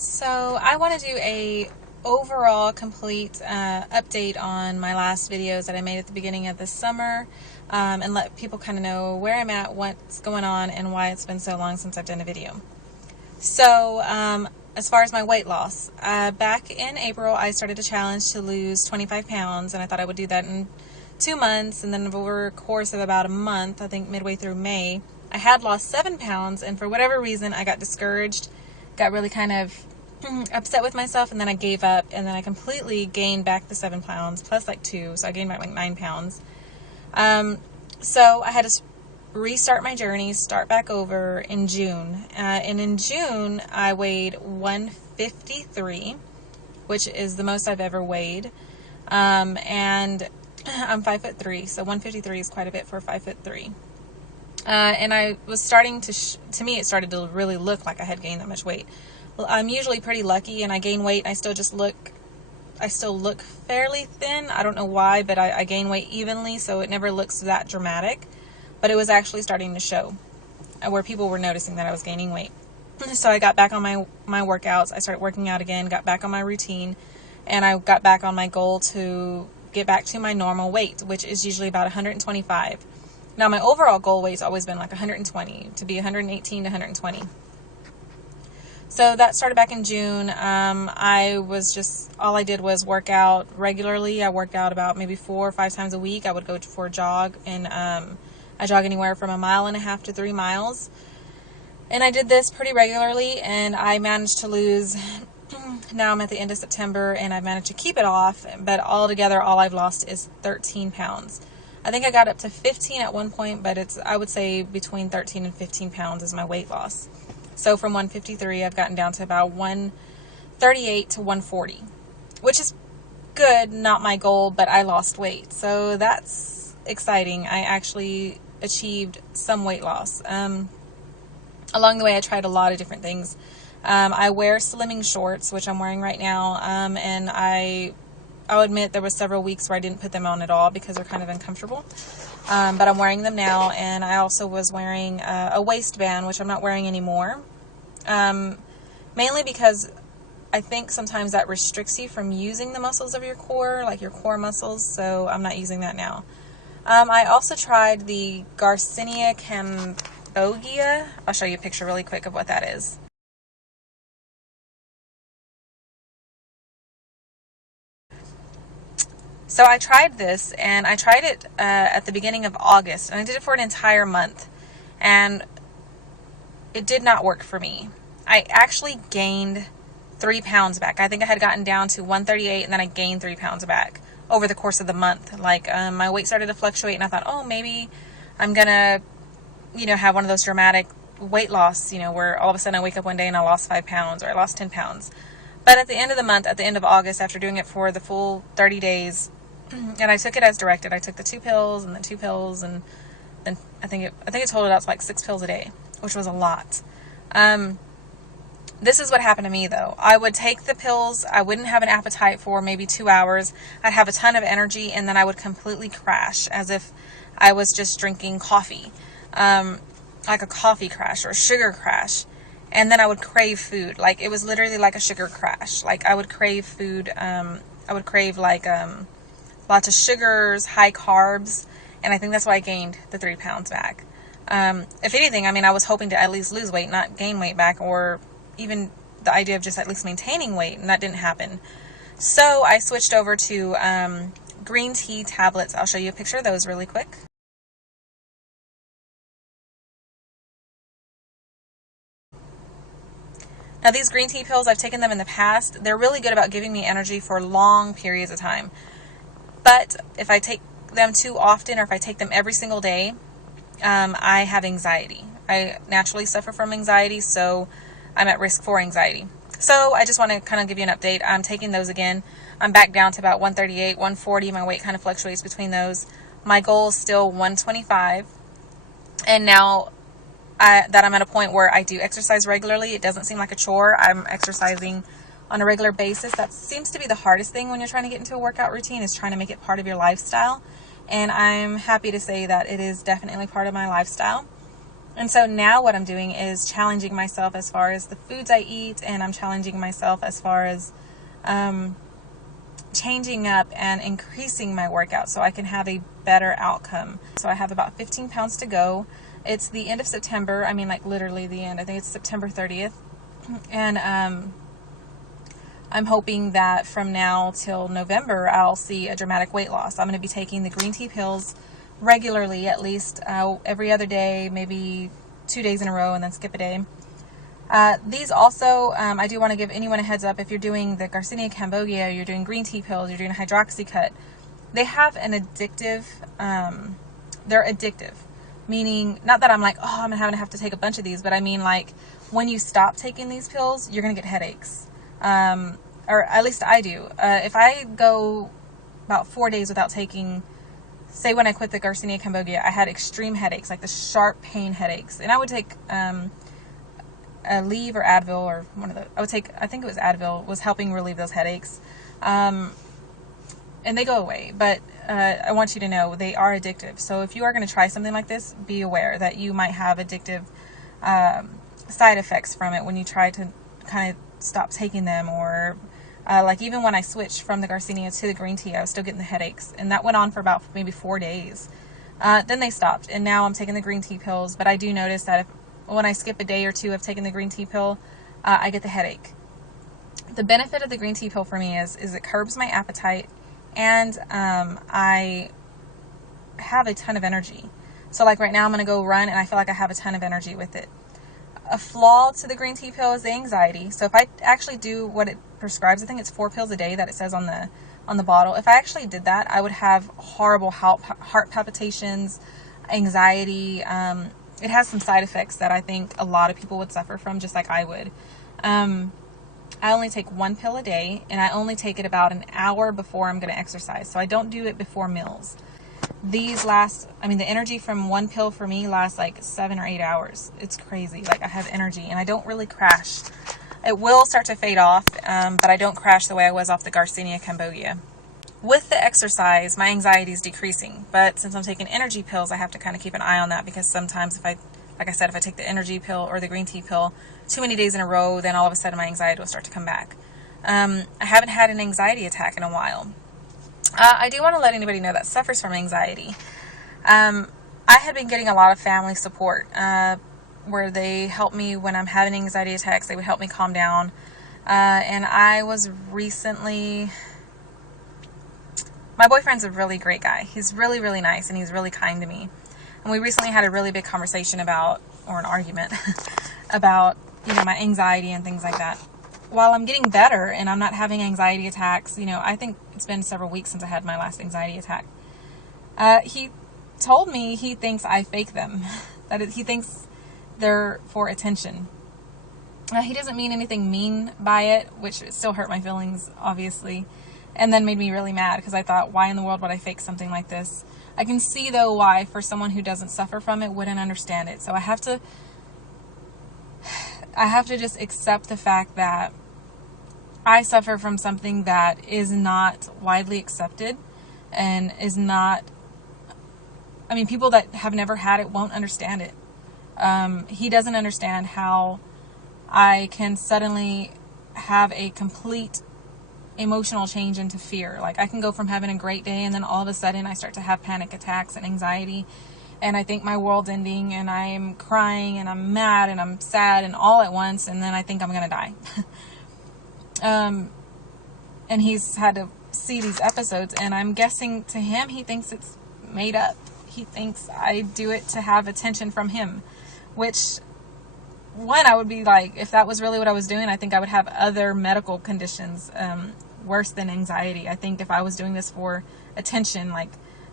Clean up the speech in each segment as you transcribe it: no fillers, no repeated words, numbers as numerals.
So I want to do a overall complete update on my last videos that I made at the beginning of the summer, and let people kind of know where I'm at, what's going on, and why it's been so long since I've done a video. So as far as my weight loss, back in April I started a challenge to lose 25 pounds, and I thought I would do that in 2 months, and then over a course of about a month, I think midway through May, I had lost 7 pounds, and for whatever reason I got discouraged, got really kind of upset with myself, and then I gave up, and then I completely gained back the 7 pounds plus like 2, so I gained back like 9 pounds. So I had to restart my journey, start back over in June, and in June I weighed 153, which is the most I've ever weighed, and I'm 5'3", so 153 is quite a bit for 5'3". And I was starting to me it started to really look like I had gained that much weight. Well, I'm usually pretty lucky, and I gain weight and I still look fairly thin. I don't know why, but I gain weight evenly, so it never looks that dramatic. But it was actually starting to show, where people were noticing that I was gaining weight. So I got back on my workouts. I started working out again, got back on my routine, and I got back on my goal to get back to my normal weight, which is usually about 125. Now my overall goal weight's always been like 120, to be 118 to 120. So that started back in June. All I did was work out regularly. I worked out about maybe 4 or 5 times a week. I would go for a jog, and I jog anywhere from 1.5 miles to 3 miles. And I did this pretty regularly, and I managed to lose, now I'm at the end of September, and I've managed to keep it off, but altogether all I've lost is 13 pounds. I think I got up to 15 at one point, but I would say between 13 and 15 pounds is my weight loss. So from 153, I've gotten down to about 138 to 140, which is good, not my goal, but I lost weight. So that's exciting. I actually achieved some weight loss. Along the way, I tried a lot of different things. I wear slimming shorts, which I'm wearing right now, and I'll admit there was several weeks where I didn't put them on at all because they're kind of uncomfortable. But I'm wearing them now, and I also was wearing a waistband, which I'm not wearing anymore. Mainly because I think sometimes that restricts you from using the muscles of your core, like your core muscles, so I'm not using that now. I also tried the Garcinia Cambogia. I'll show you a picture really quick of what that is. So I tried this, and I tried it at the beginning of August, and I did it for an entire month, and it did not work for me. I actually gained 3 pounds back. I think I had gotten down to 138, and then I gained 3 pounds back over the course of the month. Like, my weight started to fluctuate, and I thought, oh, maybe I'm gonna, have one of those dramatic weight loss, where all of a sudden I wake up one day and I lost 5 pounds, or I lost 10 pounds. But at the end of the month, at the end of August, after doing it for the full 30 days, and I took it as directed. I took the 2 pills and the 2 pills, and then I think it totaled out to like 6 pills a day, which was a lot. This is what happened to me, though. I would take the pills. I wouldn't have an appetite for maybe 2 hours. I'd have a ton of energy, and then I would completely crash, as if I was just drinking coffee, like a coffee crash or a sugar crash. And then I would crave food. Like, it was literally like a sugar crash. Like, I would crave food. I would crave like lots of sugars, high carbs, and I think that's why I gained the 3 pounds back. If anything, I was hoping to at least lose weight, not gain weight back, or even the idea of just at least maintaining weight, and that didn't happen. So I switched over to green tea tablets. I'll show you a picture of those really quick. Now, these green tea pills, I've taken them in the past. They're really good about giving me energy for long periods of time. But if I take them too often, or if I take them every single day, I have anxiety. I naturally suffer from anxiety, so I'm at risk for anxiety. So I just want to kind of give you an update. I'm taking those again. I'm back down to about 138, 140. My weight kind of fluctuates between those. My goal is still 125. And now that I'm at a point where I do exercise regularly, it doesn't seem like a chore. I'm exercising on a regular basis. That seems to be the hardest thing when you're trying to get into a workout routine, is trying to make it part of your lifestyle. And I'm happy to say that it is definitely part of my lifestyle. And so now what I'm doing is challenging myself as far as the foods I eat, and I'm challenging myself as far as changing up and increasing my workout so I can have a better outcome. So I have about 15 pounds to go. It's the end of September. I mean, like literally the end. I think it's September 30th. And I'm hoping that from now till November, I'll see a dramatic weight loss. I'm going to be taking the GreenTea Pills regularly, at least every other day, maybe 2 days in a row, and then skip a day. These also, I do want to give anyone a heads up. If you're doing the Garcinia Cambogia, you're doing GreenTea Pills, you're doing Hydroxycut, they have an addictive, they're addictive. Meaning, not that I'm like, oh, I'm going to have to take a bunch of these, but I mean like, when you stop taking these pills, you're going to get headaches. Or at least I do. If I go about 4 days without taking, say when I quit the Garcinia Cambogia, I had extreme headaches, like the sharp pain headaches. And I would take Aleve or Advil, or one of the, I think it was Advil, was helping relieve those headaches. And they go away. But I want you to know they are addictive. So if you are going to try something like this, be aware that you might have addictive side effects from it when you try to kind of stop taking them. Or like even when I switched from the Garcinia to the GreenTea, I was still getting the headaches, and that went on for about maybe 4 days. Then they stopped, and now I'm taking the GreenTea pills. But I do notice that when I skip a day or two of taking the GreenTea pill, I get the headache. The benefit of the GreenTea pill for me is it curbs my appetite, and I have a ton of energy. So like right now I'm going to go run, and I feel like I have a ton of energy with it. A flaw to the GreenTea pill is the anxiety. So if I actually do what it prescribes, I think it's 4 pills a day that it says on the bottle. If I actually did that, I would have horrible heart palpitations, anxiety. It has some side effects that I think a lot of people would suffer from, just like I would. I only take 1 pill a day, and I only take it about an hour before I'm going to exercise. So I don't do it before meals. These last, the energy from 1 pill for me lasts like 7 or 8 hours. It's crazy. Like I have energy, and I don't really crash. It will start to fade off, but I don't crash the way I was off the Garcinia Cambogia. With the exercise, my anxiety is decreasing. But since I'm taking energy pills, I have to kind of keep an eye on that, because sometimes if I take the energy pill or the GreenTea pill too many days in a row, then all of a sudden my anxiety will start to come back. I haven't had an anxiety attack in a while. I do want to let anybody know that suffers from anxiety. I had been getting a lot of family support where they help me when I'm having anxiety attacks. They would help me calm down. And I was recently... My boyfriend's a really great guy. He's really, really nice, and he's really kind to me. And we recently had a really big conversation about, or an argument, about, my anxiety and things like that. While I'm getting better and I'm not having anxiety attacks, I think it's been several weeks since I had my last anxiety attack. He told me he thinks I fake them, that he thinks they're for attention. He doesn't mean anything mean by it, which still hurt my feelings, obviously, and then made me really mad, because I thought, why in the world would I fake something like this? I can see, though, why for someone who doesn't suffer from it wouldn't understand it. So I have to just accept the fact that I suffer from something that is not widely accepted, and is not, people that have never had it won't understand it. He doesn't understand how I can suddenly have a complete emotional change into fear. Like I can go from having a great day, and then all of a sudden I start to have panic attacks and anxiety, and I think my world's ending, and I'm crying, and I'm mad, and I'm sad, and all at once, and then I think I'm gonna die. And he's had to see these episodes, and I'm guessing to him, he thinks it's made up. He thinks I do it to have attention from him, which, one, I would be like, if that was really what I was doing, I think I would have other medical conditions worse than anxiety. I think if I was doing this for attention, like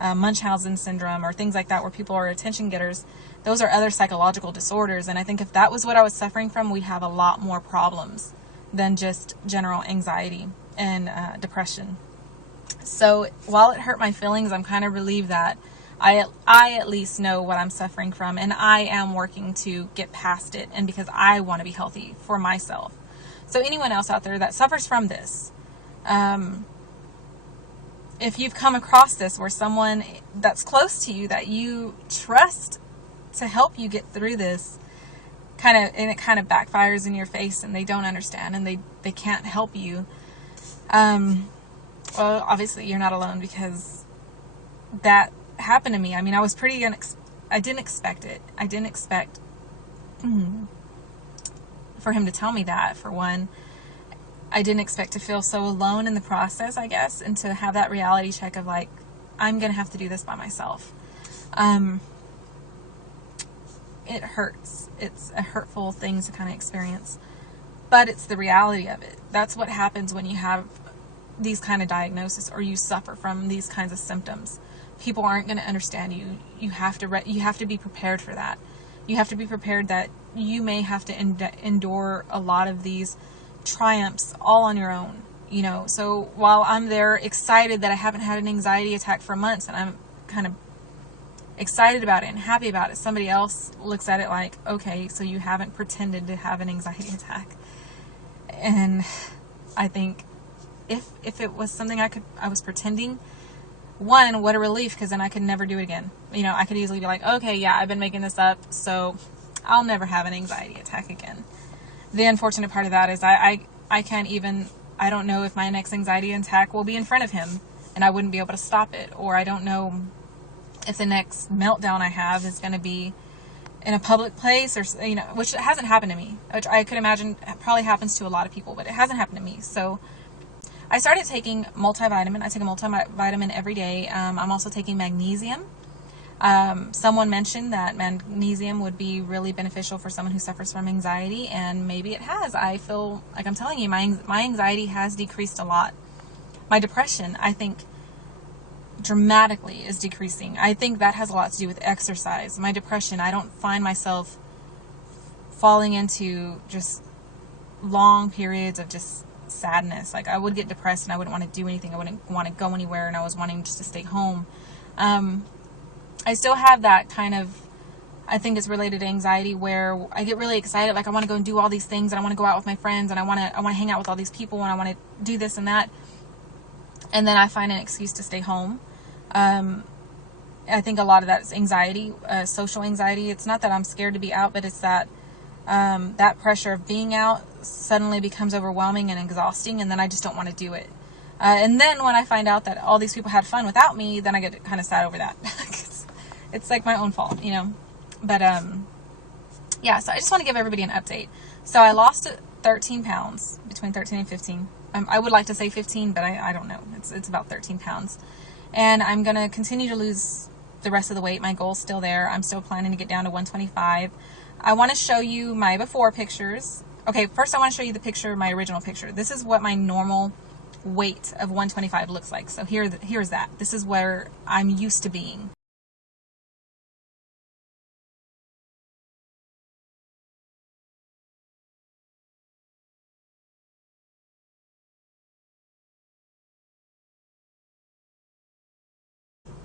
Munchausen syndrome or things like that, where people are attention getters, those are other psychological disorders. And I think if that was what I was suffering from, we'd have a lot more problems than just general anxiety and depression. So while it hurt my feelings, I'm kind of relieved that I at least know what I'm suffering from, and I am working to get past it, and because I want to be healthy for myself. So anyone else out there that suffers from this, if you've come across this, where someone that's close to you, that you trust to help you get through this, and it kind of backfires in your face, and they don't understand, and they can't help you. Well, obviously you're not alone, because that happened to me. I mean, I was I didn't expect it. I didn't expect for him to tell me that, for one. I didn't expect to feel so alone in the process, I guess, and to have that reality check of like, I'm going to have to do this by myself. It hurts. It's a hurtful thing to kind of experience, but it's the reality of it. That's what happens when you have these kind of diagnoses, or you suffer from these kinds of symptoms. People aren't going to understand you. You have to be prepared for that. You have to be prepared that you may have to endure a lot of these triumphs all on your own, you know. So while I'm there excited that I haven't had an anxiety attack for months, and I'm kind of excited about it and happy about it, somebody else looks at it like, okay, so you haven't pretended to have an anxiety attack. And I think if it was something I was pretending, one, what a relief, because then I could never do it again. You know, I could easily be like, okay, yeah, I've been making this up, so I'll never have an anxiety attack again. The unfortunate part of that is I don't know if my next anxiety attack will be in front of him, and I wouldn't be able to stop it. Or I don't know if the next meltdown I have is going to be in a public place, or, you know, which hasn't happened to me, which I could imagine probably happens to a lot of people, but it hasn't happened to me. So I started taking multivitamin. I take a multivitamin every day. I'm also taking magnesium. Someone mentioned that magnesium would be really beneficial for someone who suffers from anxiety, and maybe it has. I feel like, I'm telling you, my anxiety has decreased a lot. My depression, I think, dramatically is decreasing. I think that has a lot to do with exercise. My depression, I don't find myself falling into just long periods of just sadness. Like, I would get depressed and I wouldn't want to do anything. I wouldn't want to go anywhere, and I was wanting just to stay home. I still have that kind of, I think it's related to anxiety, where I get really excited. Like, I want to go and do all these things, and I want to go out with my friends, and I want to hang out with all these people, and I want to do this and that. And then I find an excuse to stay home. I think a lot of that is anxiety, social anxiety. It's not that I'm scared to be out, but it's that that pressure of being out suddenly becomes overwhelming and exhausting, and then I just don't want to do it. And then when I find out that all these people had fun without me, then I get kind of sad over that. It's like my own fault, you know. But yeah, so I just want to give everybody an update. So I lost 13 pounds, between 13 and 15. I would like to say 15, but I don't know. It's about 13 pounds. And I'm going to continue to lose the rest of the weight. My goal's still there. I'm still planning to get down to 125. I want to show you my before pictures. Okay, first I want to show you the picture, my original picture. This is what my normal weight of 125 looks like. So here's that. This is where I'm used to being.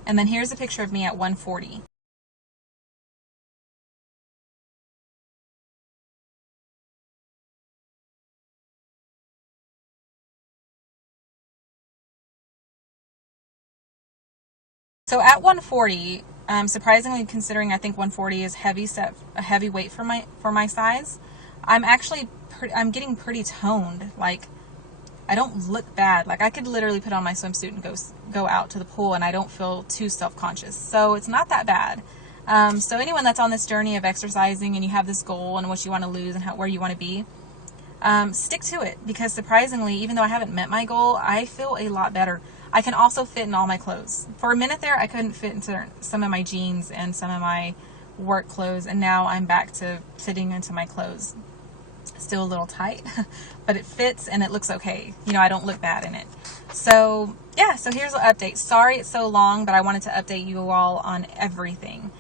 And then here's a picture of me at 140. So at 140, surprisingly, considering I think 140 is a heavy weight for my size, I'm getting pretty toned. Like, I don't look bad. Like, I could literally put on my swimsuit and go out to the pool, and I don't feel too self-conscious. So it's not that bad. So anyone that's on this journey of exercising, and you have this goal and what you want to lose and where you want to be, stick to it, because surprisingly, even though I haven't met my goal, I feel a lot better. I can also fit in all my clothes. For a minute there, I couldn't fit into some of my jeans and some of my work clothes, and now I'm back to fitting into my clothes. Still a little tight, but it fits and it looks okay. You know, I don't look bad in it. So yeah, so here's an update. Sorry it's so long, but I wanted to update you all on everything.